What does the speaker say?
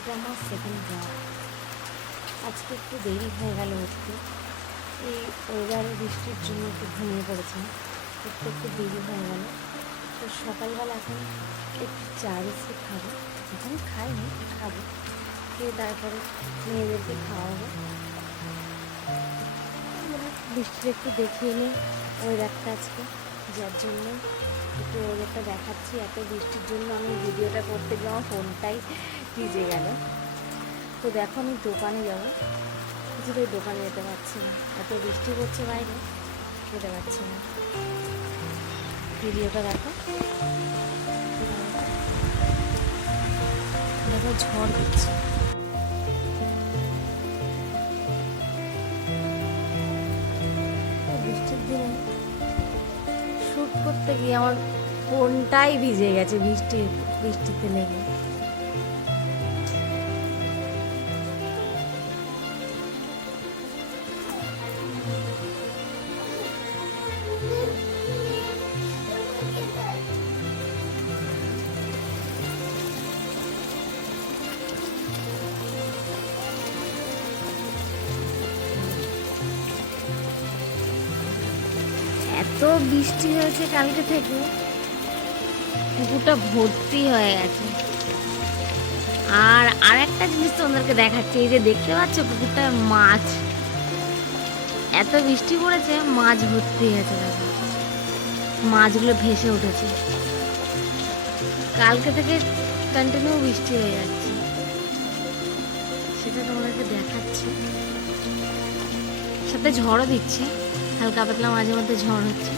এটা আমার second blog. আজকে একটু দেরি হয়ে গেল উঠতে, এই ওয়েদারে বৃষ্টির জন্য একটু ঘুমিয়ে পড়েছিলাম, একটু দেরি হয়ে গেল। তো সকালবেলা এখন একটু চা বিস্কুট খাবো, এখন খাইনি, খাবো, খেয়ে তারপরে মেয়েদেরকে খাওয়াবো। বৃষ্টির একটু দেখিয়ে নিই ওয়েদারটা আজকে, যার জন্য একটু ওয়েদারটা দেখাচ্ছি। এত বৃষ্টির জন্য আমি ভিডিওটা করতে গিয়ে আমার ফোনটাই ভিজে গেল। তো দেখো আমি দোকানে যাবো, কিছুতেই দোকানে যেতে পারছি না, এত বৃষ্টি পড়ছে বাইরে, যেতে পারছি না। ভিডিওটা দেখো, দেখো ঝড় দিচ্ছে। বৃষ্টির দিনে শ্যুট করতে গিয়ে আমার ফোনটাই ভিজে গেছে বৃষ্টিতে লেগে। এত বৃষ্টি হয়েছে কালকে থেকে, পুকুরটা ভর্তি হয়ে গেছে। আর একটা জিনিস তোমাদেরকে দেখাচ্ছি, এই যে দেখতে পাচ্ছ পুকুরটায় মাছ, এত বৃষ্টি পড়েছে মাছ ভর্তি হয়েছে, দেখো মাছগুলো ভেসে উঠেছে। কালকে থেকে কন্টিনিউ বৃষ্টি হয়ে যাচ্ছে, সেটা তোমাদেরকে দেখাচ্ছি। সাথে ঝড়ও দিচ্ছে, হালকা পাতলা মাঝে মধ্যে ঝড় হচ্ছে।